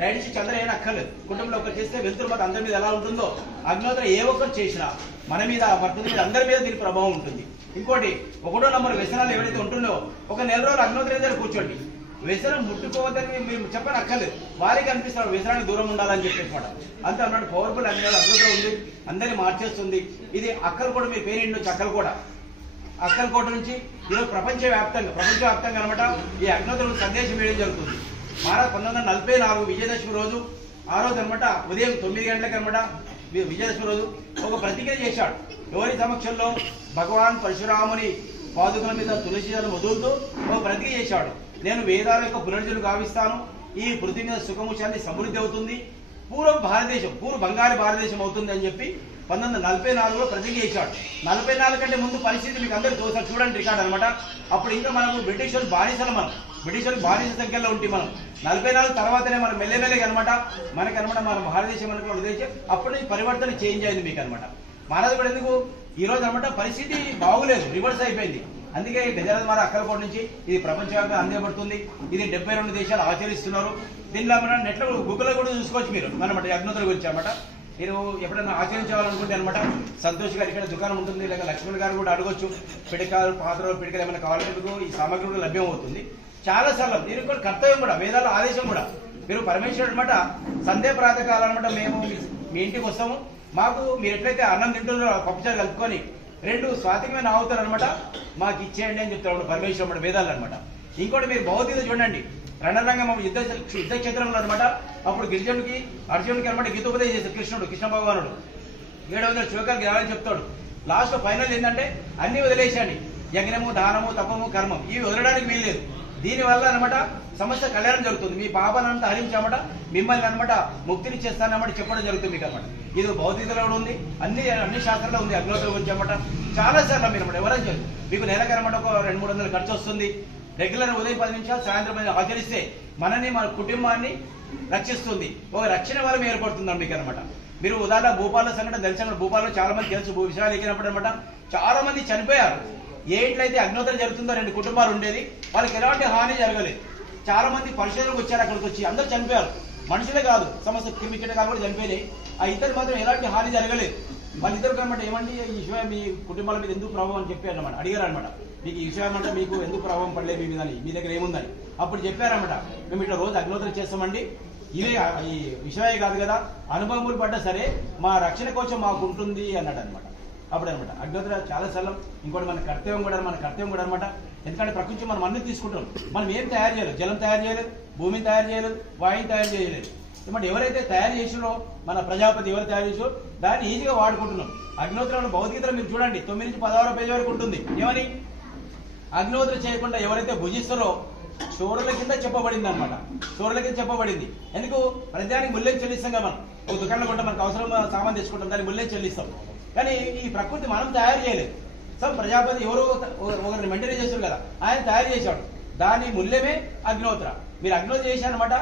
Night చంద్ర ఏమైనా అక్కర్లేదు. కుటుంబంలో ఒకరు చేస్తే వెలుతురు మాత్రం అందరి మీద ఎలా ఉంటుందో అగ్నిహోత్ర ఏ ఒక్కరు చేసినా మన మీద భక్తుల మీద అందరి మీద దీని ప్రభావం ఉంటుంది. ఇంకోటి 1వ నంబర్ వ్యసనాలు ఎవరైతే ఉంటుందో ఒక నెల రోజులు అగ్నిహోత్ర దగ్గర కూర్చోండి. వ్యసనం ముట్టుకోవద్దని మీరు చెప్పని అక్కర్లేదు, వారికి అనిపిస్తారు వ్యసనానికి దూరం ఉండాలని చెప్పేసి మాట. అంతే అన్నట్టు పవర్ఫుల్ అగ్నిహోత్ర ఉంది, అందరినీ మార్చేస్తుంది. ఇది అక్కలకోట మీ పేరు ఇంటి నుంచి అక్కలకోట నుంచి ఈరోజు ప్రపంచవ్యాప్తంగా అనమాట ఈ అగ్నిహోత్ర సందేశం వేయడం జరుగుతుంది. మహారాజ్ 1944 విజయదశమి రోజు ఆ రోజు అనమాట ఉదయం 9 గంటలకు అనమాట విజయదశమి రోజు ఒక ప్రతిజ్ఞ చేశాడు. ఎవరి సమక్షంలో భగవాన్ పరశురాముని పాదుకల మీద తులసిదళం వదులుతూ ఒక ప్రతిజ్ఞ చేశాడు. నేను వేదాల యొక్క పునర్జను గావిస్తాను, ఈ పృథ్వీ మీద సుఖము శాంతి సమృద్ధి అవుతుంది, పూర్వ బంగారు భారతదేశం అవుతుంది అని చెప్పి 1944లో ప్రతిజ్ఞ చేశాడు. 44 కంటే ముందు పరిస్థితి మీకు అందరూ చూడండి రికార్డ్ అనమాట. అప్పుడు ఇంకా మనము బ్రిటిష్ బానిస సంఖ్యలో ఉంటే మనం 44 తర్వాతనే మనం మెల్లెమెల్లగా అనమాట మనకనమాట మన భారతదేశం అనుకున్న ఉద్దేశం అప్పటి నుంచి పరివర్తన చేంజ్ అయింది మీకు అనమాట. మహారాజు కూడా ఎందుకు ఈ రోజు అనమాట పరిస్థితి బాగులేదు, రివర్స్ అయిపోయింది. అందుకే గజరాజ్ మహారాజ్ అక్కలకోట నుంచి ఇది ప్రపంచవ్యాప్తంగా అందించబడుతుంది. ఇది 72 దేశాలు ఆచరిస్తున్నారు. దీనిలో మన నెట్లో గూగుల్లో కూడా చూసుకోవచ్చు మీరు అనమాట అగ్నిహోత్ర గురించి అనమాట. మీరు ఎప్పుడైనా ఆచరించాలనుకుంటే అనమాట సంతోష్ గారు ఇక్కడ దుకాణం ఉంటుంది, లేక లక్ష్మణ్ గారు కూడా అడగొచ్చు. పిడకాలు పాత్రలు పిడకలు ఏమైనా కావాలంటే మీకు ఈ సామాగ్రి కూడా లభ్యం అవుతుంది. చాలా సరళం, దీనికి కూడా కర్తవ్యం కూడా, వేదాల ఆదేశం కూడా. మీరు పరమేశ్వరుడు అనమాట సంధ్య ప్రాతకాలం అనమాట మేము మీ ఇంటికి వస్తాము, మాకు మీరు ఎట్లయితే అన్నం తింటున్నారో పప్పుచారు కలుపుకొని 2 స్వాతికమైన ఆవుతారు అనమాట మాకు ఇచ్చేయండి అని చెప్తాడు పరమేశ్వరుడు వేదాలు అనమాట. ఇంకోటి మీరు భౌతికత చూడండి, రణరంగం యుద్ధ క్షేత్రంలో అనమాట అప్పుడు అర్జునుడికి అనమాట గీతోపదేశం చేశాడు కృష్ణ భగవానుడు. 700 శ్లోకాలు గెలవాలని చెప్తాడు. లాస్ట్ ఫైనల్ ఏంటంటే అన్ని వదిలేశాండి, యజ్ఞము దానము తపము కర్మం ఇవి వదలడానికి వీల్లేదు. దీనివల్ల అనమాట సమస్త కళ్యాణం జరుగుతుంది. మీ పాపాలంతా హరించమాట మిమ్మల్ని అనమాట ముక్తిని చేస్తానమాట చెప్పడం జరుగుతుంది మీకు అనమాట. ఇది భౌతికలో ఉంది, అన్ని శాస్త్రాల్లో ఉంది. అగ్నిహోత్ర గురించి అనమాట చాలా సార్లు మీరు అనమాట ఎవరైనా చేయదు. మీకు నెలకు అనమాట ఒక 200-300 ఖర్చు వస్తుంది. రెగ్యులర్ ఉదయం 10 నిమిషాలు సాయంత్రం 10 ఆచరిస్తే మనని మన కుటుంబాన్ని రక్షిస్తుంది, ఒక రక్షణ వరం ఏర్పడుతుంది మీకు అనమాట. మీరు ఉదాహరణ భూపాల్లో సంఘటన తెలిసిన భూపాల్లో చాలా మంది తెలుసు, భూ విషయాలు ఎక్కినప్పుడు అనమాట చాలా మంది చనిపోయారు. ఏ ఇంట్లయితే అగ్నిహోత్రం జరుగుతుందో 2 కుటుంబాలు ఉండేది, వాళ్ళకి ఎలాంటి హాని జరగలేదు. చాలా మంది పరిశోధనకు వచ్చారు, అక్కడికి వచ్చి అందరూ చనిపోయారు. మనుషులే కాదు సమస్త క్రిమి కీటకాలు కూడా చనిపోయినాయి. ఆ ఇద్దరు మాత్రం ఎలాంటి హాని జరగలేదు. వాళ్ళిద్దరు అనమాట ఏమండి ఈ విషయం మీ కుటుంబాల మీద ఎందుకు ప్రభావం అని చెప్పారు అనమాట, అడిగారు అనమాట. మీకు ఈ విషయం అంటే మీకు ఎందుకు ప్రభావం పడలేదు మీ మీద, మీ దగ్గర ఏముందని అప్పుడు చెప్పారనమాట. మేము ఇట్లా రోజు అగ్నిహోత్రం చేస్తామండి, ఇవే ఈ విషయమే కాదు కదా, అనుభవములు పడ్డా సరే మా రక్షణ కోసం మాకు ఉంటుంది అన్నాడు అనమాట. అప్పుడు అనమాట అగ్నిహోత్ర చాలా సరళం. ఇంకోటి మన కర్తవ్యం కూడా అనమాట. ఎందుకంటే ప్రకృతి మనం అన్ని తీసుకుంటాం, మనం ఏం తయారు చేయలేదు, జలం తయారు చేయలేదు, భూమిని తయారు చేయలేదు, వాయుని తయారు చేయలేదు. అంటే ఎవరైతే తయారు చేసినో మన ప్రజాపతి ఎవరు తయారు చేసో దాన్ని ఈజీగా వాడుకుంటున్నాం. అగ్నిహోత్రంలో భౌతికతలో మీరు చూడండి 9 నుంచి 16వ పేజీ వరకు ఉంటుంది. ఏమని అగ్నిహోత్ర చేయకుండా ఎవరైతే భుజిస్తారో చోరుల కింద చెప్పబడింది అనమాట. చోరుల కింద చెప్పబడింది. ఎందుకు ప్రతిదానికి మూల్యం చెల్లిస్తాం కదా. మనం ఒక దుకాణంలో కొంటే మనకు అవసరం సామాన్ తెచ్చుకుంటాం, దానికి మూల్యం చెల్లిస్తాం. కానీ ఈ ప్రకృతి మనం తయారు చేయలేదు. ప్రజాపతి ఎవరో ఒకరిని మెయింటైన్ చేశారు కదా, ఆయన తయారు చేశాడు. దాని మూల్యమే అగ్నిహోత్ర. మీరు అగ్నిహోత్ర చేశారనమాట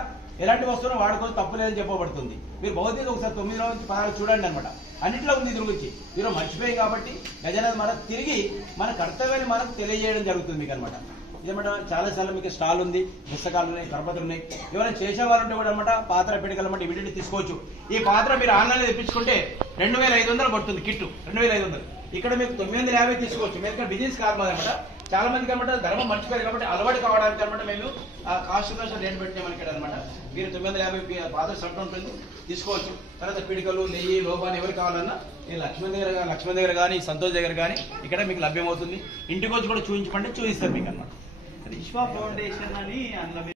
ఎలాంటి వస్తువును వాడుకొని తప్పులేదని చెప్పబడుతుంది. మీరు భౌతిక ఒకసారి 9 నుంచి 16 చూడండి అనమాట. అన్నింటిలో ఉంది దీని గురించి. మీరు మర్చిపోయి కాబట్టి గజనాథ్ మహారాజ్ తిరిగి మన కర్తవ్యాన్ని మనకు తెలియజేయడం జరుగుతుంది మీకు అనమాట. ఇదన్నమాట చాలా సార్లు మీకు స్టాల్ ఉంది, పుస్తకాలు ఉన్నాయి, కరపత్రులు ఉన్నాయి. ఎవరైనా చేసేవారు ఉంటే కూడా అనమాట పాత్ర పెట్టుకోవాలన్నమాట ఇమీడియట్ తీసుకోవచ్చు. ఈ పాత్ర మీరు ఆన్లైన్లో తెప్పించుకుంటే 2500 పడుతుంది కిట్టు, 2500. ఇక్కడ మీకు 950 తీసుకోవచ్చు. మీరు ఇక్కడ బిజినెస్ కాదు అనమాట. చాలా మందికి అనమాట ధర్మం మర్చిపోయారు కాబట్టి అలవాటు కావడానికి అనమాట మేము కాస్ట్ రేట్ పెట్టామని ఇక్కడ అనమాట. మీరు 950 పాత్ర సొంత ఉంటుంది తీసుకోవచ్చు. తర్వాత పిడికలు, నెయ్యి, లోపాలు ఎవరు కావాలన్నా నేను లక్ష్మణ్ దగ్గర కానీ సంతోష్ దగ్గర కానీ ఇక్కడ మీకు లభ్యమవుతుంది. ఇంటికి వచ్చి కూడా చూపించమంటే చూపిస్తారు మీకు అనమాట. విశ్వ ఫౌండేషన్ అని అందులో